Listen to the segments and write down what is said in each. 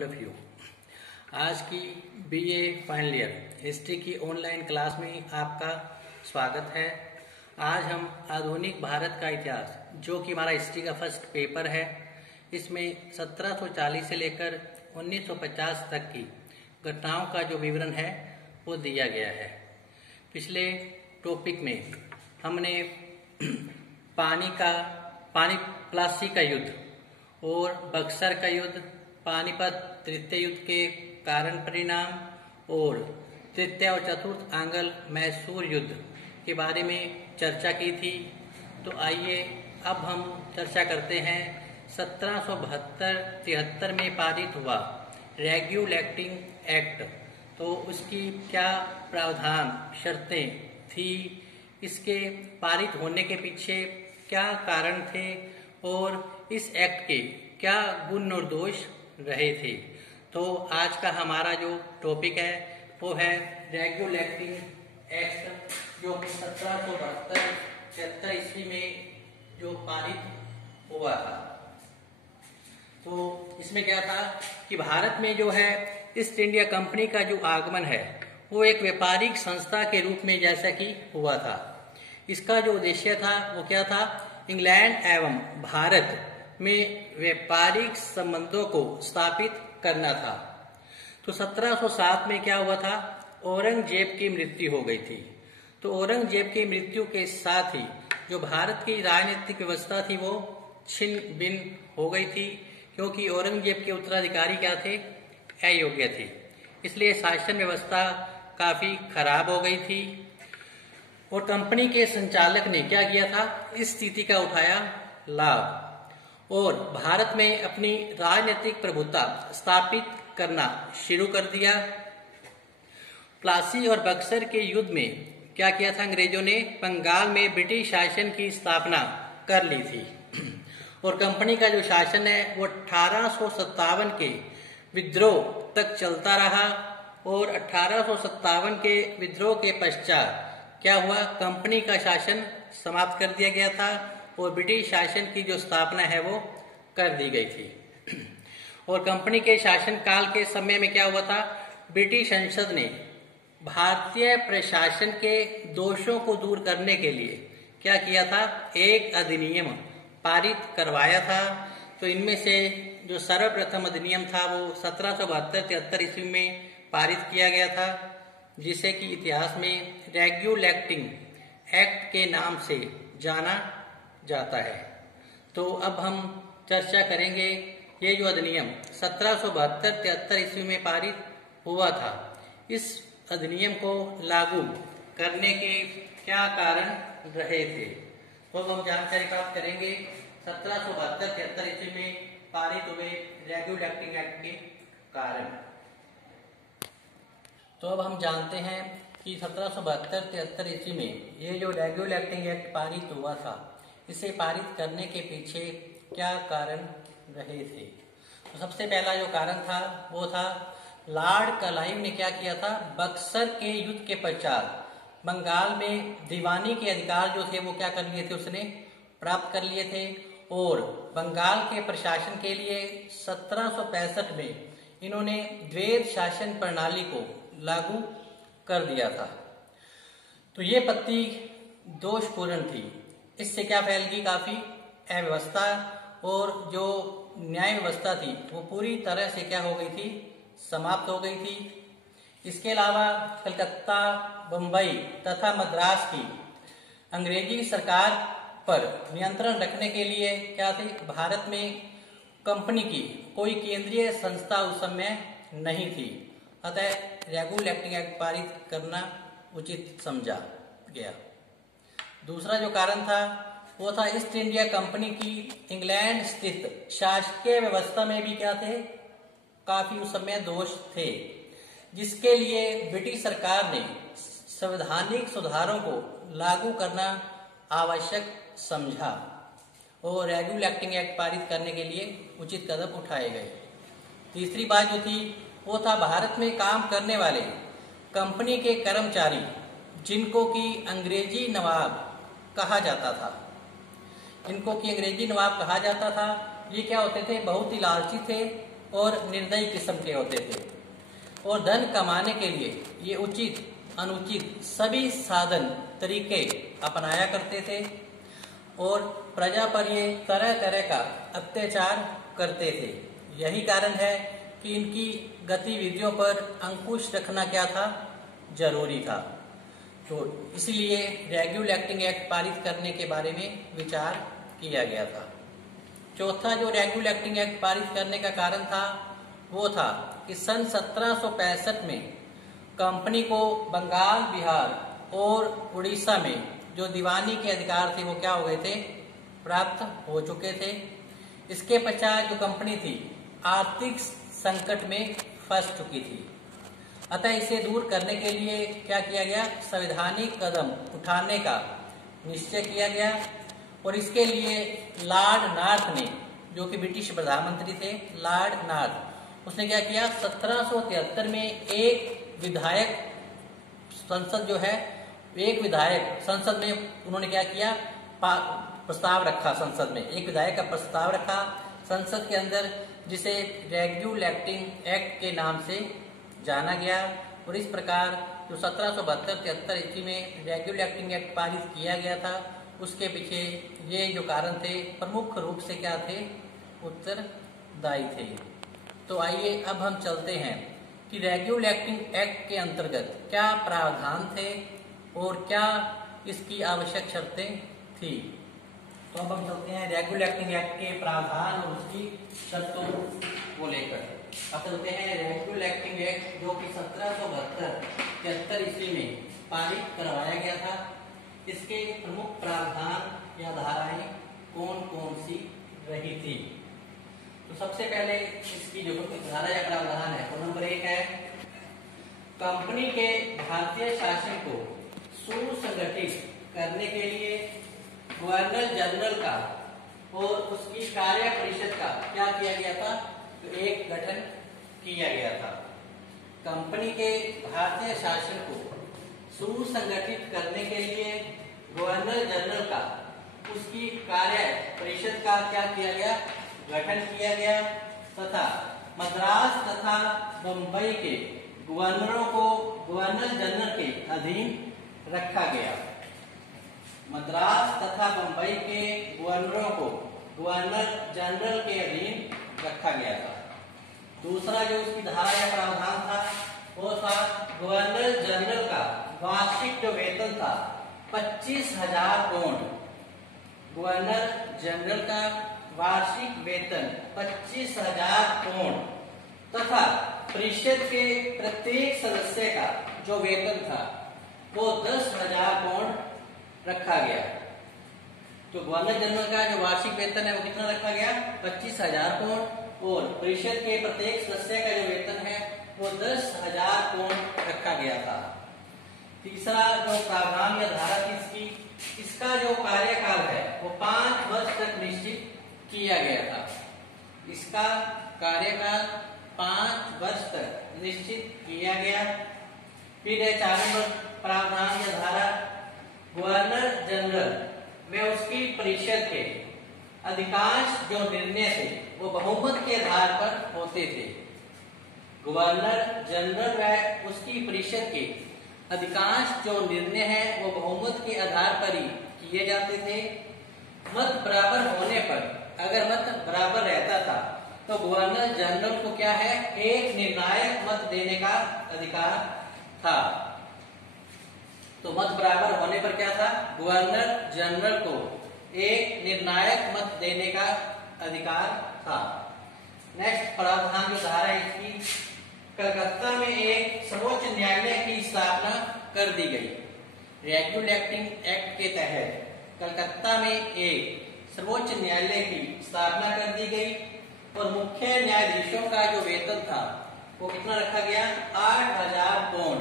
All of you. आज की BA final year history की ऑनलाइन क्लास में आपका स्वागत है। आज हम आधुनिक भारत का इतिहास, जो कि हमारा हिस्ट्री का फर्स्ट पेपर है, इसमें 1740 से लेकर 1950 तक की घटनाओं का जो विवरण है वो दिया गया है। पिछले टॉपिक में हमने प्लासी का युद्ध और बक्सर का युद्ध, पानीपत तृतीय युद्ध के कारण परिणाम और तृतीय और चतुर्थ आंग्ल मैसूर युद्ध के बारे में चर्चा की थी। तो आइए अब हम चर्चा करते हैं 1772-73 में पारित हुआ रेगुलेटिंग एक्ट। तो उसकी क्या प्रावधान शर्तें थी, इसके पारित होने के पीछे क्या कारण थे और इस एक्ट के क्या गुण और दोष रहे थे। तो आज का हमारा जो टॉपिक है वो है रेगुलेटिंग एक्ट, जो कि 1772-73 ईस्वी में जो पारित हुआ था। तो इसमें क्या था कि भारत में जो है ईस्ट इंडिया कंपनी का जो आगमन है वो एक व्यापारिक संस्था के रूप में जैसा कि हुआ था। इसका जो उद्देश्य था वो क्या था, इंग्लैंड एवं भारत में व्यापारिक संबंधों को स्थापित करना था। तो 1707 में क्या हुआ था, औरंगजेब की मृत्यु हो गई थी। तो औरंगजेब की मृत्यु के साथ ही जो भारत की राजनीतिक व्यवस्था थी वो छिन्न भिन्न हो गई थी, क्योंकि औरंगजेब के उत्तराधिकारी क्या थे, अयोग्य थे। इसलिए शासन व्यवस्था काफी खराब हो गई थी और कंपनी के संचालक ने क्या किया था, इस स्थिति का उठाया लाभ और भारत में अपनी राजनीतिक प्रभुत्व स्थापित करना शुरू कर दिया। प्लासी और बक्सर के युद्ध में क्या किया था, अंग्रेजों ने बंगाल में ब्रिटिश शासन की स्थापना कर ली थी और कंपनी का जो शासन है वो 1857 के विद्रोह तक चलता रहा और 1857 के विद्रोह के पश्चात क्या हुआ, कंपनी का शासन समाप्त कर दिया गया था और ब्रिटिश शासन की जो स्थापना है वो कर दी गई थी। और कंपनी के शासन काल के समय में क्या हुआ था, ब्रिटिश संसद ने भारतीय प्रशासन के दोषों को दूर करने के लिए क्या किया था, एक अधिनियम पारित करवाया था। तो इनमें से जो सर्वप्रथम अधिनियम था वो 1772-73 ईस्वी में पारित किया गया था, जिसे कि इतिहास में रेगुलेटिंग एक्ट के नाम से जाना जाता है। तो अब हम चर्चा करेंगे ये जो अधिनियम 1772-73 ईस्वी में पारित हुआ था, इस अधिनियम को लागू करने के क्या कारण रहे थे। तो अब हम जानकारी प्राप्त करेंगे 1772-73 ईस्वी में पारित हुए रेगुलेटिंग एक्ट के कारण। तो अब हम जानते हैं कि 1772-73 ईस्वी में ये जो रेगुलेटिंग एक्ट पारित हुआ था, इसे पारित करने के पीछे क्या कारण रहे थे। तो सबसे पहला जो कारण था वो था, लॉर्ड क्लाइव ने क्या किया था, बक्सर के युद्ध के पश्चात बंगाल में दीवानी के अधिकार जो थे वो क्या कर लिए थे, उसने प्राप्त कर लिए थे और बंगाल के प्रशासन के लिए 1765 में इन्होंने द्वैध शासन प्रणाली को लागू कर दिया था। तो ये पत्ती दोषपूर्ण थी। इससे क्या फैल गई, काफी अव्यवस्था और जो न्याय व्यवस्था थी वो पूरी तरह से क्या हो गई थी, समाप्त हो गई थी। इसके अलावा कलकत्ता, बंबई तथा मद्रास की अंग्रेजी सरकार पर नियंत्रण रखने के लिए क्या थे, भारत में कंपनी की कोई केंद्रीय संस्था उस समय नहीं थी। अतः रेगुलेटिंग एक्ट पारित करना उचित समझा गया। दूसरा जो कारण था वो था, ईस्ट इंडिया कंपनी की इंग्लैंड स्थित शासकीय व्यवस्था में भी क्या थे, काफी उस समय दोष थे, जिसके लिए ब्रिटिश सरकार ने संवैधानिक सुधारों को लागू करना आवश्यक समझा और रेगुलेटिंग एक्ट पारित करने के लिए उचित कदम उठाए गए। तीसरी बात जो थी वो था, भारत में काम करने वाले कंपनी के कर्मचारी, जिनको कि अंग्रेजी नवाब कहा जाता था, ये क्या होते थे, बहुत ही लालची थे और निर्दयी किस्म के होते थे और धन कमाने के लिए ये उचित अनुचित सभी साधन तरीके अपनाया करते थे और प्रजा पर ये तरह तरह का अत्याचार करते थे। यही कारण है कि इनकी गतिविधियों पर अंकुश रखना क्या था, जरूरी था। तो इसलिए रेगुलर एक्टिंग एक्ट पारित करने के बारे में विचार किया गया था। चौथा जो रेगुलर एक्टिंग एक्ट पारित करने का कारण था वो था कि सन 1765 में कंपनी को बंगाल, बिहार और उड़ीसा में जो दीवानी के अधिकार थे वो क्या हो गए थे, प्राप्त हो चुके थे। इसके पश्चात जो कंपनी थी आर्थिक संकट में फंस चुकी थी, अतः इसे दूर करने के लिए क्या किया गया, संवैधानिक कदम उठाने का निश्चय किया गया और इसके लिए लॉर्ड नॉर्थ ने, जो कि ब्रिटिश प्रधानमंत्री थे, लॉर्ड नॉर्थ, उसने क्या किया, 1773 में एक विधायक संसद जो है, एक विधायक संसद में उन्होंने क्या किया, प्रस्ताव रखा। संसद में एक विधायक का प्रस्ताव रखा संसद के अंदर, जिसे रेगुलर एक्टिंग एक्ट के नाम से जाना गया और इस प्रकार जो 1772-73 ईस्वी में रेगुलर एक्टिंग एक्ट पारित किया गया था, उसके पीछे ये जो कारण थे प्रमुख रूप से क्या थे, उत्तरदायी थे। तो आइए अब हम चलते हैं कि रेगुलर एक्टिंग एक्ट के अंतर्गत क्या प्रावधान थे और क्या इसकी आवश्यक शर्तें थी। तो अब हम चलते हैं रेगुलर एक्टिंग एक्ट के प्रावधान और उसकी शर्तों को लेकर। अब चलते हैं रेगुलर एक्टिंग एक्ट जो कि 1772-73 ईस्वी में पारित करवाया गया था। इसके प्रमुख प्रावधान या धाराएं कौन कौन सी रही थी। तो सबसे पहले इसकी जो धारा या प्रावधान है वो नंबर 1 है, कंपनी के भारतीय शासन को सुसंगठित करने के लिए गवर्नर जनरल का और उसकी कार्य परिषद का क्या किया गया था, तो एक गठन किया गया था। कंपनी के भारतीय शासन को सुसंगठित करने के लिए गवर्नर जनरल का, उसकी कार्य परिषद का क्या किया गया, गठन किया गया तथा मद्रास तथा बंबई के गवर्नरों को गवर्नर जनरल के अधीन रखा गया। मद्रास तथा बंबई के गवर्नरों को गवर्नर जनरल के अधीन रखा गया था। दूसरा जो उसकी धारा या प्रावधान था वो था, गवर्नर जनरल का वार्षिक जो वेतन था 25,000 पौंड। गवर्नर जनरल का वार्षिक वेतन 25,000 पौंड तथा परिषद के प्रत्येक सदस्य का जो वेतन था वो 10,000 पौंड रखा गया। तो गवर्नर जनरल का जो वार्षिक वेतन है वो कितना रखा गया, 25,000 पौंड और परिषद के प्रत्येक सदस्य का जो वेतन है वो 10,000 पौंड रखा गया था। तीसरा जो प्रावधान या धारा थी इसकी, इसका जो कार्यकाल है वो 5 वर्ष तक निश्चित किया गया था। इसका कार्यकाल 5 वर्ष तक निश्चित किया गया। फिर है 4 नंबर प्रावधान या धारा, गवर्नर जनरल में उसकी परिषद के अधिकांश जो निर्णय थे वो बहुमत के आधार पर होते थे। गवर्नर जनरल व उसकी परिषद के अधिकांश जो निर्णय है वो बहुमत के आधार पर ही किए जाते थे। मत बराबर होने पर, अगर मत बराबर रहता था तो गवर्नर जनरल को क्या है, एक निर्णायक मत देने का अधिकार था। तो मत बराबर होने पर क्या था, गवर्नर जनरल को एक निर्णायक मत देने का अधिकार था। नेक्स्ट प्रावधान जो धारा इसकी, कलकत्ता में एक सर्वोच्च न्यायालय की स्थापना कर दी गई। रेगुलर एक्टिंग एक्ट के तहत कलकत्ता में एक सर्वोच्च न्यायालय की स्थापना कर दी गई और मुख्य न्यायाधीशों का जो वेतन था वो कितना रखा गया, 8,000 पौंड।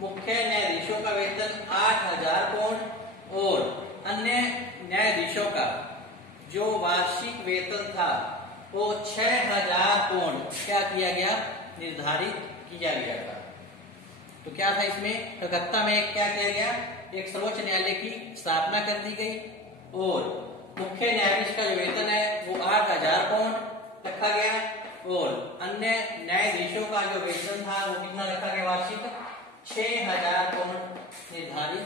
मुख्य न्यायाधीशों का वेतन 8,000 पौंड और अन्य न्यायाधीशों का जो वार्षिक वेतन था वो 6,000 पौंड क्या किया गया, निर्धारित किया गया था। तो क्या था इसमें, कलकत्ता में क्या किया गया, एक सर्वोच्च न्यायालय की स्थापना कर दी गई और मुख्य न्यायाधीश का जो वेतन है वो 8,000 पौंड रखा गया और अन्य न्यायाधीशों का जो वेतन था वो कितना रखा गया, वार्षिक 6000 पाउंड निर्धारित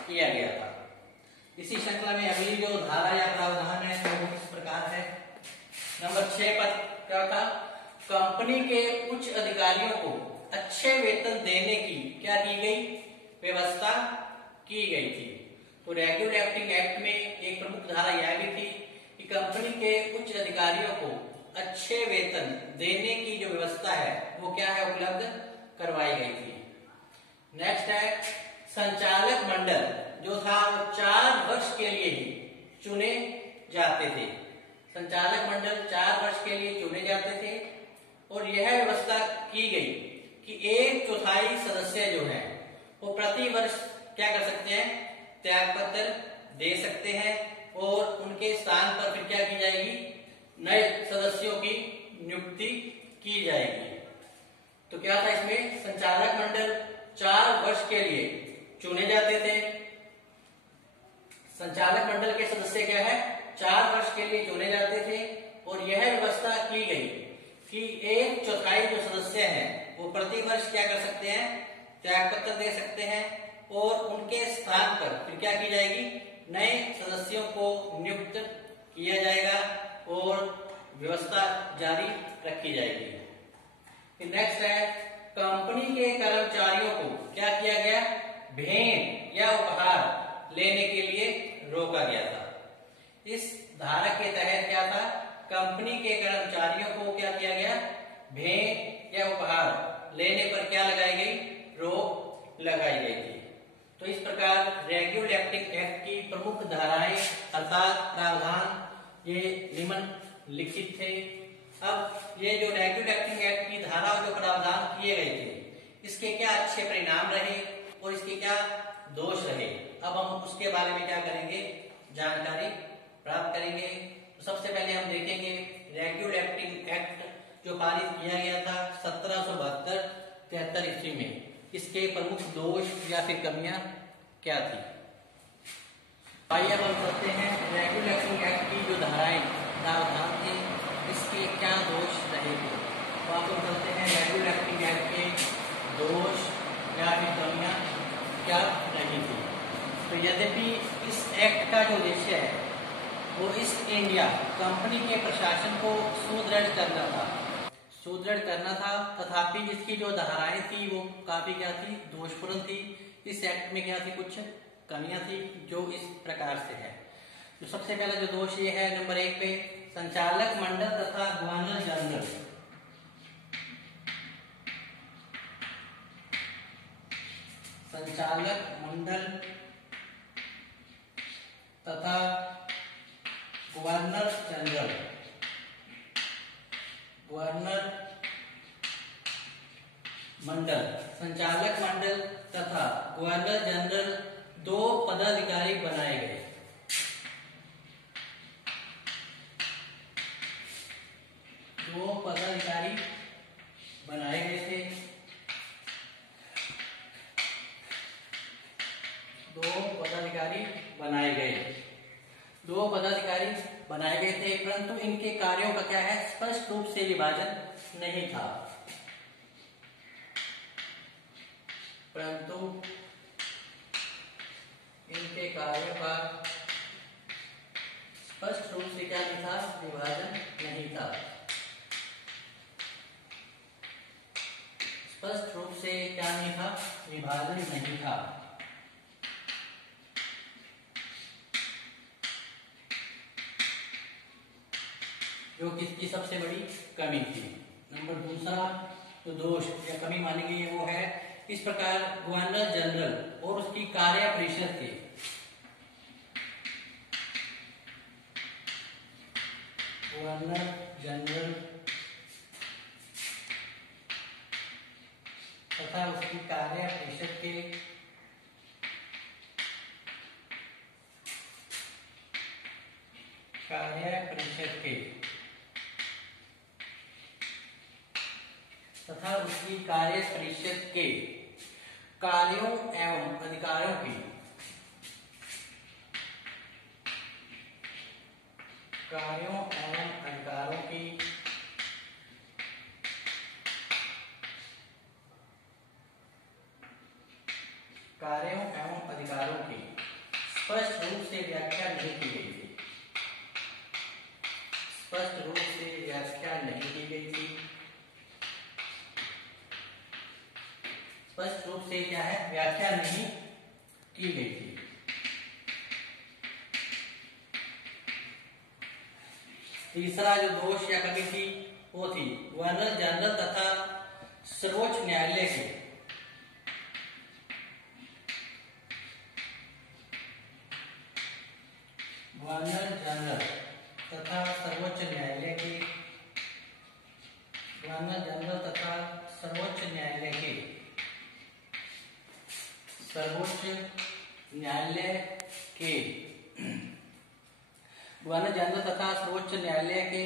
किया गया था। इसी श्रृंखला में अगली जो धारा या प्रावधान है तो वो इस प्रकार है। नंबर 6 पर क्या था, कंपनी के उच्च अधिकारियों को अच्छे वेतन देने की क्या की गई, व्यवस्था की गई थी। तो रेगुलेटिंग एक्ट में एक प्रमुख धारा यह भी थी कि कंपनी के उच्च अधिकारियों को अच्छे वेतन देने की जो व्यवस्था है वो क्या है, उपलब्ध करवाई गई थी। नेक्स्ट है, संचालक मंडल जो था वो 4 वर्ष के लिए ही चुने जाते थे। संचालक मंडल 4 वर्ष के लिए चुने जाते थे और यह व्यवस्था की गई कि 1/4 सदस्य जो है वो प्रति वर्ष क्या कर सकते हैं, त्यागपत्र दे सकते हैं और उनके स्थान पर फिर क्या की जाएगी, नए सदस्यों की नियुक्ति की जाएगी। तो क्या था इसमें, संचालक मंडल 4 वर्ष के लिए चुने जाते थे। संचालक मंडल के सदस्य क्या है, 4 वर्ष के लिए चुने जाते थे और यह व्यवस्था की गई कि 1/4 जो सदस्य हैं वो प्रति वर्ष क्या कर सकते हैं, त्यागपत्र दे सकते हैं और उनके स्थान पर फिर क्या की जाएगी, नए सदस्यों को नियुक्त किया जाएगा और व्यवस्था जारी रखी जाएगी। नेक्स्ट है, कंपनी के कर्मचारियों को क्या किया गया, भेंट या उपहार लेने के लिए रोका गया था। इस धारा के तहत क्या था, कंपनी के कर्मचारियों को क्या किया गया, भेंट या उपहार लेने पर क्या लगाई गई, रोक लगाई गई थी। तो इस प्रकार रेगुलेटिंग एक्ट की प्रमुख धाराएं अर्थात प्रावधान ये निम्नलिखित थे। अब ये जो रेगुलेटिंग एक्ट की धारा जो प्रावधान किए गए थे इसके क्या अच्छे परिणाम रहे और इसके क्या दोष रहे, अब हम उसके बारे में क्या करेंगे, जानकारी प्राप्त करेंगे। तो सबसे पहले हम देखेंगे रेगुलेटिंग एक्ट जो पारित किया गया था 1772-73 ईस्वी में, इसके प्रमुख दोष या फिर कमियां क्या थी। आइए अब हम करते हैं रेगुलेटिंग एक्ट की जो धाराएं प्रावधान थे इसके क्या दोष रहे थे। तो आप लोग करते हैं रेगुलेटिंग एक्ट के दोष या फिर कमियां क्या रही थी। तो यद्यपि इस एक्ट का जो उद्देश्य है वो ईस्ट इंडिया कंपनी के प्रशासन को सुदृढ़ करना था, तथापि इसकी जो धाराएं थी वो काफी क्या थी, दोषपूर्ण थी। इस एक्ट में क्या थी, कुछ कमियां थी जो इस प्रकार से है। तो सबसे पहला जो दोष ये है नंबर 1 पे, संचालक मंडल तथा गवर्नर जनरल तथा गवर्नर मंडल, संचालक मंडल तथा गवर्नर जनरल 2 पदाधिकारी बनाए गए। थे। 2 पदाधिकारी बनाए गए थे, परंतु इनके कार्यों का क्या है, स्पष्ट रूप से विभाजन नहीं था। परंतु इनके कार्यों का स्पष्ट रूप से क्या नहीं था, विभाजन नहीं था। स्पष्ट रूप से क्या नहीं था, विभाजन नहीं था। जो किसकी सबसे बड़ी कमी थी। नंबर दूसरा जो दोष या कमी मानी गई है वो है, इस प्रकार गवर्नर जनरल और उसकी कार्य परिषद के गवर्नर जनरल तथा उसकी कार्य परिषद के तथा उसकी कार्य परिषद के कार्यों एवं अधिकारों की कार्यों एवं अधिकारों की स्पष्ट रूप से व्याख्या नहीं की गई थी। स्पष्ट रूप से व्याख्या नहीं की गई थी। स्पष्ट रूप से क्या है, व्याख्या नहीं की गई थी। तीसरा जो दोष या कमी थी वो थी गवर्नर जनरल तथा सर्वोच्च न्यायालय के गवर्नर जनरल तथा सर्वोच्च न्यायालय के गवर्नर जनरल तथा सर्वोच्च न्यायालय के सर्वोच्च न्यायालय के गवर्नर जनरल तथा सर्वोच्च न्यायालय के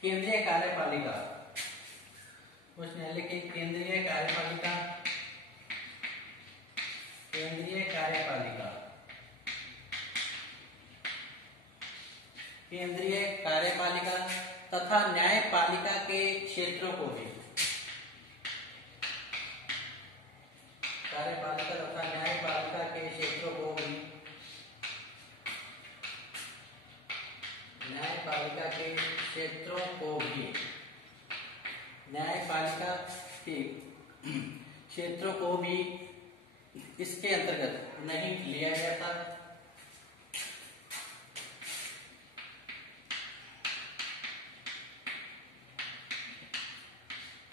केंद्रीय कार्यपालिका उच्च न्यायालय के केंद्रीय कार्यपालिका तथा न्यायपालिका के क्षेत्रों को भी कार्यपालिका तथा न्यायपालिका के क्षेत्रों को भी न्यायपालिका के क्षेत्रों को भी न्यायपालिका के क्षेत्रों को भी इसके अंतर्गत नहीं लिया गया था।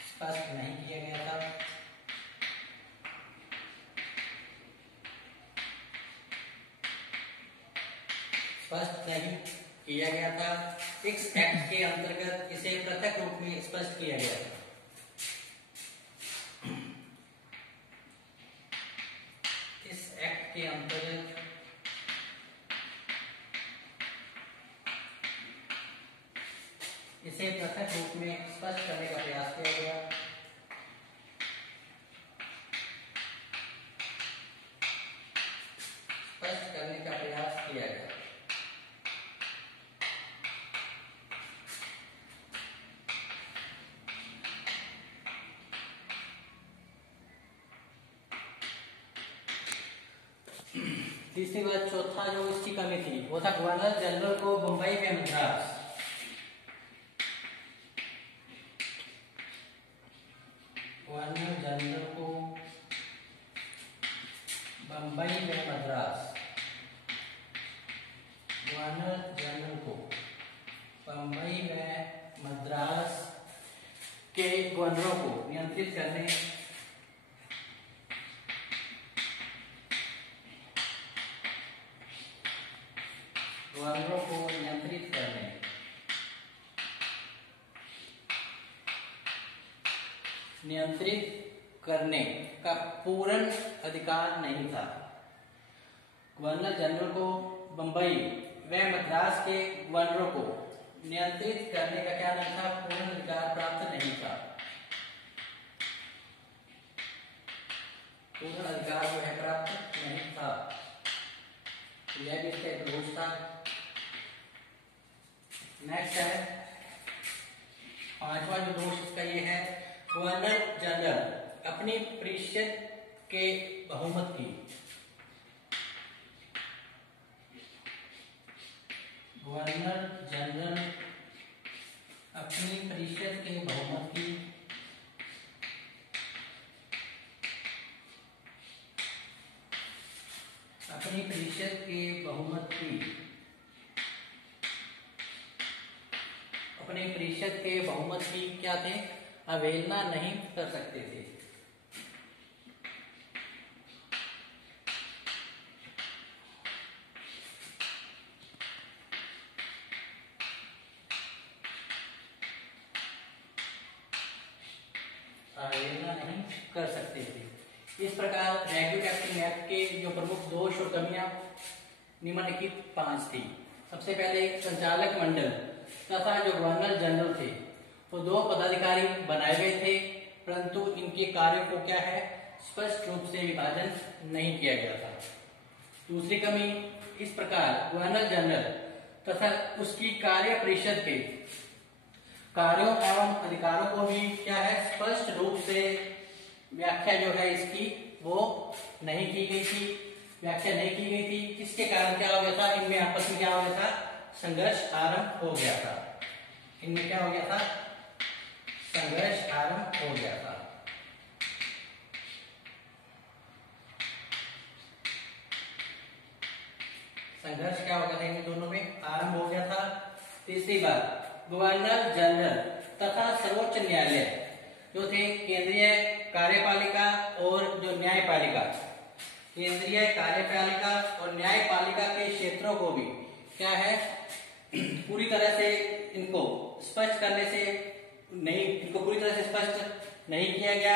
स्पष्ट नहीं किया गया था। स्पष्ट नहीं किया गया था। इस एक्ट के अंतर्गत इसे पृथक रूप में स्पष्ट किया गया था। इस एक्ट के अंतर्गत इसे पृथक रूप में स्पष्ट करने का प्रयास किया गया। स्पष्ट करने का प्रयास किया गया। तीसरी बात, चौथा जो इसकी कमी थी वो था गवर्नर जनरल को बंबई में मद्रास गवर्नर जनरल को बंबई में मद्रास गवर्नर जनरल को बंबई में मद्रास के गवर्नरों को नियंत्रित करने गवर्नरों को नियंत्रित करने का पूर्ण अधिकार नहीं था। गवर्नर जनरल को बंबई व मद्रास के गवर्नरों को नियंत्रित करने का क्या नहीं था, पूर्ण अधिकार प्राप्त नहीं था। पूर्ण अधिकार जो है प्राप्त नहीं था। यह भी इसका एक दोष था। नेक्स्ट है पांचवा जो दोष इसका ये है, गवर्नर जनरल अपनी परिषद के बहुमत की गवर्नर जनरल अपनी परिषद के बहुमत की अपनी परिषद के बहुमत की अपने परिषद के बहुमत की क्या थे, अवहेलना नहीं कर सकते थे। अवहेलना नहीं कर सकते थे। इस प्रकार रेगुलर एक्टिंग एक्ट के जो प्रमुख दोष और कमियां निम्नलिखित 5 थी। सबसे पहले संचालक मंडल तथा जो गवर्नर जनरल थे वो 2 पदाधिकारी बनाए गए थे, परंतु इनके कार्यों को क्या है, स्पष्ट रूप से विभाजन नहीं किया गया था। दूसरी कमी, इस प्रकार गवर्नर जनरल तथा उसकी कार्य परिषद के कार्यों एवं अधिकारों को भी क्या है, स्पष्ट रूप से व्याख्या जो है इसकी वो नहीं की गई थी, व्याख्या नहीं की गई थी। किसके कारण क्या हो गया था, इनमें आपस में क्या हो गया था, संघर्ष आरंभ हो गया था। इनमें क्या हो गया था, संघर्ष आरंभ हो गया था। संघर्ष क्या हो गया था, इन दोनों में आरंभ हो गया था। तीसरी बात, गवर्नर जनरल तथा सर्वोच्च न्यायालय जो थे, केंद्रीय कार्यपालिका और जो न्यायपालिका, केंद्रीय कार्यपालिका और न्यायपालिका के क्षेत्रों को भी क्या है, पूरी तरह से इनको स्पष्ट करने से नहीं, इनको पूरी तरह से स्पष्ट नहीं किया गया।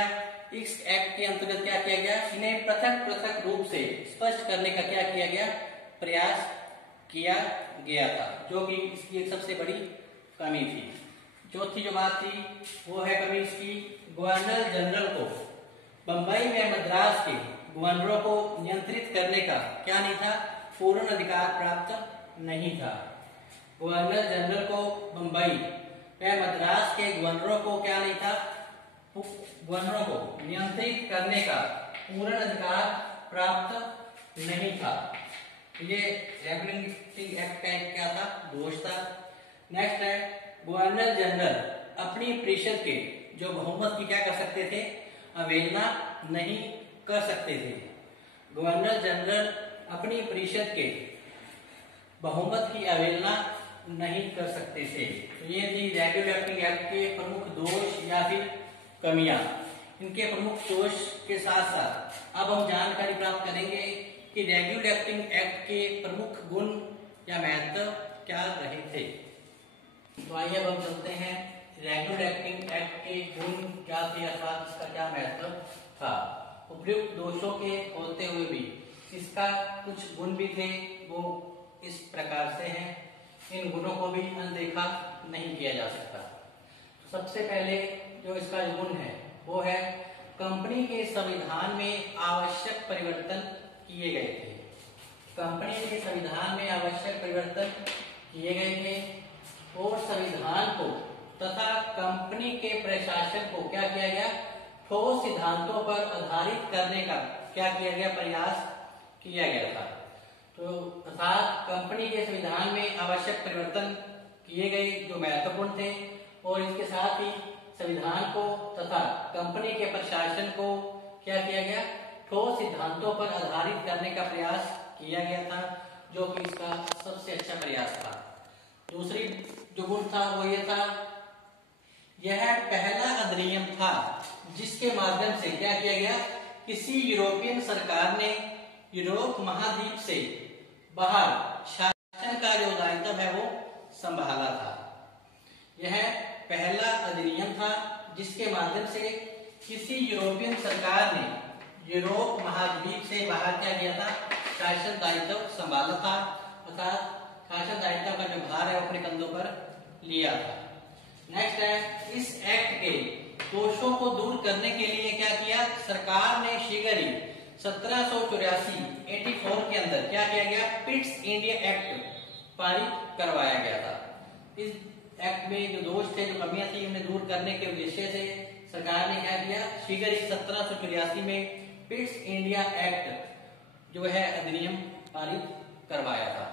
इस एक्ट के अंतर्गत क्या किया गया, इन्हें पृथक पृथक रूप से स्पष्ट करने का क्या किया गया, प्रयास किया गया था, जो कि इसकी एक सबसे बड़ी कमी थी। चौथी जो बात थी वो है कमी इसकी, गवर्नर जनरल को बंबई में मद्रास के गवर्नरों को नियंत्रित करने का क्या नहीं था, पूर्ण अधिकार प्राप्त नहीं था। गवर्नर जनरल को बंबई में मद्रास के गवर्नरों को क्या नहीं था, गवर्नरों को नियंत्रित करने का पूर्ण अधिकार प्राप्त नहीं था। ये रेगुलेटिंग एक्ट का क्या था, दोष था। नेक्स्ट है, गवर्नर जनरल अपनी परिषद के जो बहुमत की क्या कर सकते थे, अवहेलना नहीं कर सकते थे। गवर्नर जनरल अपनी परिषद के बहुमत की अवहेलना नहीं कर सकते थे। तो ये थी रेगुलेटिंग एक्ट के प्रमुख दोष या फिर कमियां। इनके प्रमुख दोष के साथ साथ अब हम जानकारी प्राप्त करेंगे कि रेगुलेटिंग एक्ट के प्रमुख गुण या महत्व क्या रहे थे। तो आइए अब हम चलते हैं रेगुलेटिंग एक्ट के गुण क्या थे अर्थात इसका क्या महत्व था। उपयुक्त दोषों के होते हुए भी इसका कुछ गुण भी थे, वो इस प्रकार से हैं। इन गुणों को भी अनदेखा नहीं किया जा सकता। तो सबसे पहले जो इसका गुण है वो है, कंपनी के संविधान में आवश्यक परिवर्तन किए गए थे। कंपनी के संविधान में आवश्यक परिवर्तन किए गए थे और संविधान को तथा कंपनी के प्रशासन को क्या किया गया, ठोस सिद्धांतों पर आधारित करने का क्या किया गया, प्रयास किया गया था। तो अर्थात कंपनी के संविधान में आवश्यक परिवर्तन किए गए जो महत्वपूर्ण थे, और इसके साथ ही संविधान को तथा कंपनी के प्रशासन को क्या किया गया, ठोस सिद्धांतों पर आधारित करने का प्रयास किया गया था, जो कि इसका सबसे अच्छा प्रयास था। दूसरी जो गुण था वो ये था, यह पहला अधिनियम था जिसके माध्यम से क्या किया गया, किसी यूरोपियन सरकार ने यूरोप महाद्वीप से बाहर शासन का जो दायित्व है वो संभाला था। यह पहला अधिनियम था जिसके माध्यम से किसी यूरोपियन सरकार ने यूरोप महाद्वीप से बाहर क्या किया था, शासन दायित्व संभाला था, अर्थात शासन दायित्व का जो भार है वो अपने कंधों पर लिया था। नेक्स्ट है, इस एक्ट के दोषों को दूर करने के लिए क्या किया, सरकार ने शीघ्र ही 1784 के अंदर क्या किया गया, पिट्स इंडिया एक्ट पारित करवाया गया था। इस एक्ट में जो दोष थे, जो कमियां थी, उन्हें दूर करने के उद्देश्य से सरकार ने क्या किया, शीघ्र ही 1784 में पिट्स इंडिया एक्ट जो है अधिनियम पारित करवाया था।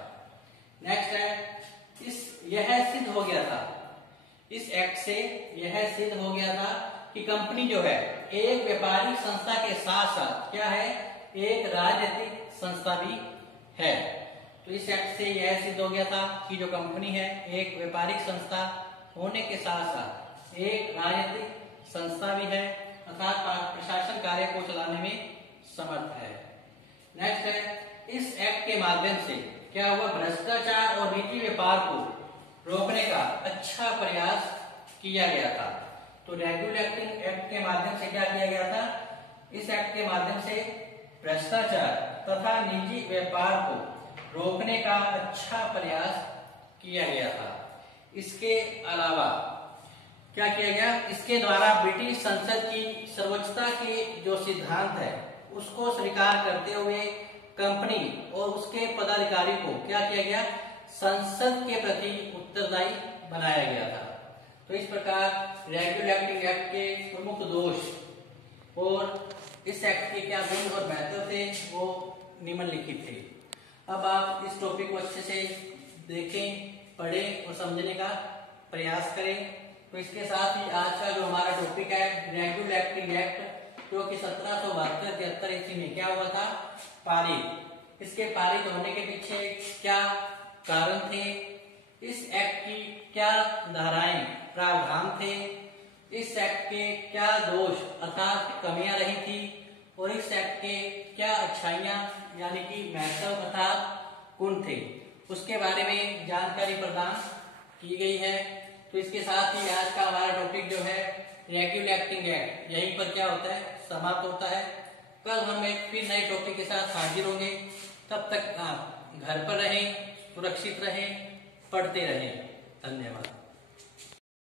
नेक्स्ट है, यह सिद्ध हो गया था, इस एक्ट से यह सिद्ध हो गया था कि कंपनी जो है एक व्यापारिक संस्था के साथ साथ क्या है, एक राजनीतिक संस्था भी है। तो इस एक्ट से यह सिद्ध हो गया था कि जो कंपनी है एक व्यापारिक संस्था होने के साथ साथ एक राजनीतिक संस्था भी है, अर्थात प्रशासन कार्य को चलाने में समर्थ है। नेक्स्ट है, इस एक्ट के माध्यम से क्या हुआ, भ्रष्टाचार और निजी व्यापार को रोकने का अच्छा प्रयास किया गया था। तो रेगुलेटिंग एक्ट के माध्यम से क्या किया गया था, इस एक्ट के माध्यम से भ्रष्टाचार तथा निजी व्यापार को रोकने का अच्छा प्रयास किया गया था। इसके अलावा क्या किया गया, इसके द्वारा ब्रिटिश संसद की सर्वोच्चता के जो सिद्धांत है उसको स्वीकार करते हुए कंपनी और उसके पदाधिकारी को क्या किया गया, संसद के प्रति उत्तरदायी बनाया गया था। तो इस प्रकार रेगुलेटिंग एक्ट के प्रमुख दोष और इस एक्ट के क्या गुण और महत्व थे वो निम्नलिखित थे। अब आप इस टॉपिक को अच्छे से देखें, पढ़ें और समझने का प्रयास करें। तो इसके साथ ही आज का जो हमारा टॉपिक है रेगुलर एक्टिंग एक्ट, जो कि 1772-73 ईस्वी में क्या हुआ था, पारित। इसके पारित होने के पीछे क्या कारण थे, इस एक्ट की क्या धाराएं प्रावधान थे, इस एक्ट के क्या दोष अर्थात कमियां रही थी और इस एक्ट के क्या अच्छाइयां यानी कि महत्व अर्थात गुण थे, उसके बारे में जानकारी प्रदान की गई है। तो इसके साथ ही आज का हमारा टॉपिक जो है रेगुलर एक्टिंग एक्ट यहीं पर क्या होता है, समाप्त होता है। कल हम एक फिर नए टॉपिक के साथ हाजिर होंगे। तब तक आप घर पर रहें, सुरक्षित रहें, पढ़ते रहें। धन्यवाद।